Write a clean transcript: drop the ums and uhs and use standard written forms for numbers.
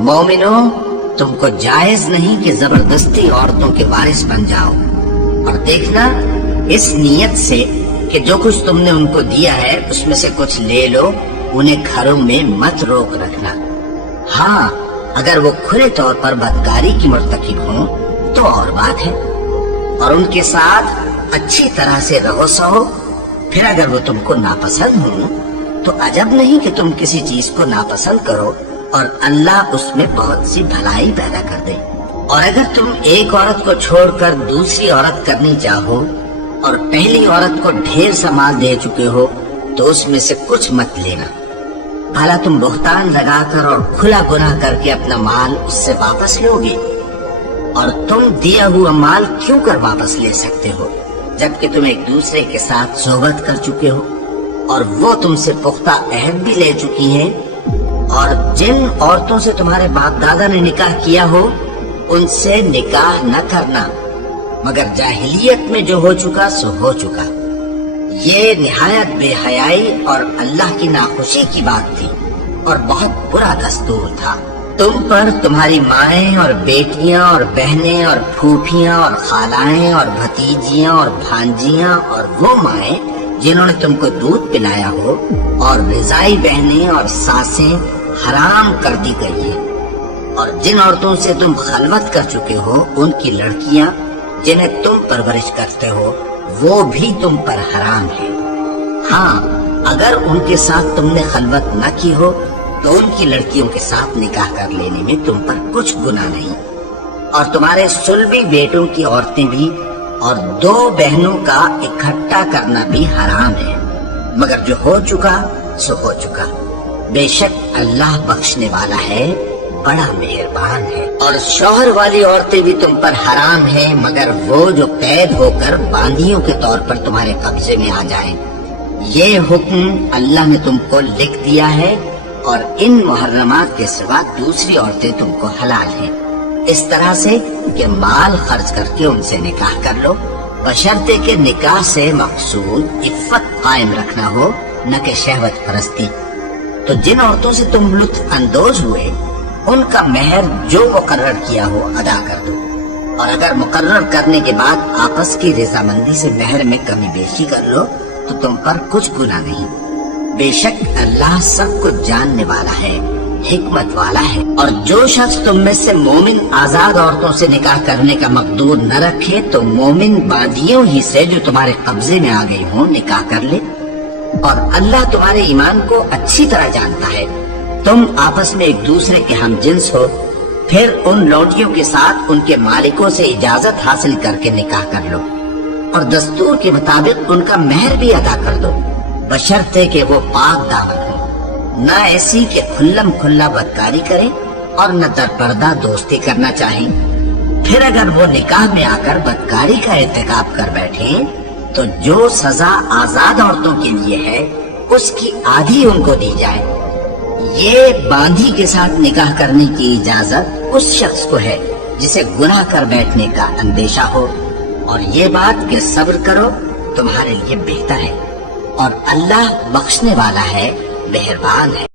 مومنو، تم کو جائز نہیں کہ زبردستی عورتوں کے وارث بن جاؤ، اور دیکھنا اس نیت سے کہ جو کچھ تم نے ان کو دیا ہے اس میں سے کچھ لے لو، انہیں گھروں میں مت روک رکھنا۔ ہاں، اگر وہ کھلے طور پر بدکاری کی مرتکب ہوں تو اور بات ہے، اور ان کے ساتھ اچھی طرح سے رہو سہو۔ پھر اگر وہ تم کو ناپسند ہوں تو عجب نہیں کہ تم کسی چیز کو ناپسند کرو اور اللہ اس میں بہت سی بھلائی پیدا کر دے۔ اور اگر تم ایک عورت کو چھوڑ کر دوسری عورت کرنی چاہو اور پہلی عورت کو ڈھیر سا مال دے چکے ہو تو اس میں سے کچھ مت لینا، بھلا تم بہتان لگا کر اور کھلا گناہ کر کے اپنا مال اس سے واپس لو گے؟ اور تم دیا ہوا مال کیوں کر واپس لے سکتے ہو جبکہ تم ایک دوسرے کے ساتھ صحبت کر چکے ہو اور وہ تم سے پختہ عہد بھی لے چکی ہیں؟ اور جن عورتوں سے تمہارے باپ دادا نے نکاح کیا ہو ان سے نکاح نہ کرنا مگر جاہلیت میں جو ہو چکا سو ہو چکا۔ یہ نہایت بے حیائی اور اللہ کی ناخوشی کی بات تھی اور بہت برا دستور تھا۔ تم پر تمہاری مائیں اور بیٹیاں اور بہنیں اور پھوپھیاں اور خالائیں اور بھتیجیاں اور بھانجیاں اور وہ مائیں جنہوں نے تم کو دودھ پلایا ہو اور رضائی بہنیں اور ساسیں حرام کر دی گئی ہیں، اور جن عورتوں سے تم خلوت کر چکے ہو ان کی لڑکیاں جنہیں تم پرورش کرتے ہو وہ بھی تم پر حرام ہے۔ ہاں، اگر ان کے ساتھ تم نے خلوت نہ کی ہو تو ان کی لڑکیوں کے ساتھ نکاح کر لینے میں تم پر کچھ گناہ نہیں، اور تمہارے صلبی بیٹوں کی عورتیں بھی اور دو بہنوں کا اکٹھا کرنا بھی حرام ہے، مگر جو ہو چکا سو ہو چکا۔ بے شک اللہ بخشنے والا ہے، بڑا مہربان ہے۔ اور شوہر والی عورتیں بھی تم پر حرام ہیں مگر وہ جو قید ہو کر باندیوں کے طور پر تمہارے قبضے میں آ جائیں۔ یہ حکم اللہ نے تم کو لکھ دیا ہے، اور ان محرمات کے سوا دوسری عورتیں تم کو حلال ہیں، اس طرح سے کہ مال خرچ کر کے ان سے نکاح کر لو، بشرطے کہ نکاح سے مقصود عفت قائم رکھنا ہو نہ کہ شہوت پرستی۔ تو جن عورتوں سے تم لطف اندوز ہوئے ان کا مہر جو مقرر کیا ہو ادا کر دو، اور اگر مقرر کرنے کے بعد آپس کی رضامندی سے مہر میں کمی بیشی کر لو تو تم پر کچھ گناہ نہیں۔ بے شک اللہ سب کچھ جاننے والا ہے، حکمت والا ہے۔ اور جو شخص تم میں سے مومن آزاد عورتوں سے نکاح کرنے کا مقدور نہ رکھے تو مومن باندیوں ہی سے جو تمہارے قبضے میں آ گئی ہوں نکاح کر لے، اور اللہ تمہارے ایمان کو اچھی طرح جانتا ہے۔ تم آپس میں ایک دوسرے کے ہم جنس ہو، پھر ان لونڈیوں کے ساتھ ان کے مالکوں سے اجازت حاصل کر کے نکاح کر لو، اور دستور کے مطابق ان کا مہر بھی ادا کر دو، بشرطے کہ وہ پاک دامن ہو، نہ ایسی کہ کھلم کھلا بدکاری کریں اور نہ در پردہ دوستی کرنا چاہیں۔ پھر اگر وہ نکاح میں آ کر بدکاری کا ارتکاب کر بیٹھیں تو جو سزا آزاد عورتوں کے لیے ہے اس کی آدھی ان کو دی جائے۔ یہ باندھی کے ساتھ نکاح کرنے کی اجازت اس شخص کو ہے جسے گناہ کر بیٹھنے کا اندیشہ ہو، اور یہ بات کہ صبر کرو تمہارے لیے بہتر ہے، اور اللہ بخشنے والا ہے، مہربان ہے۔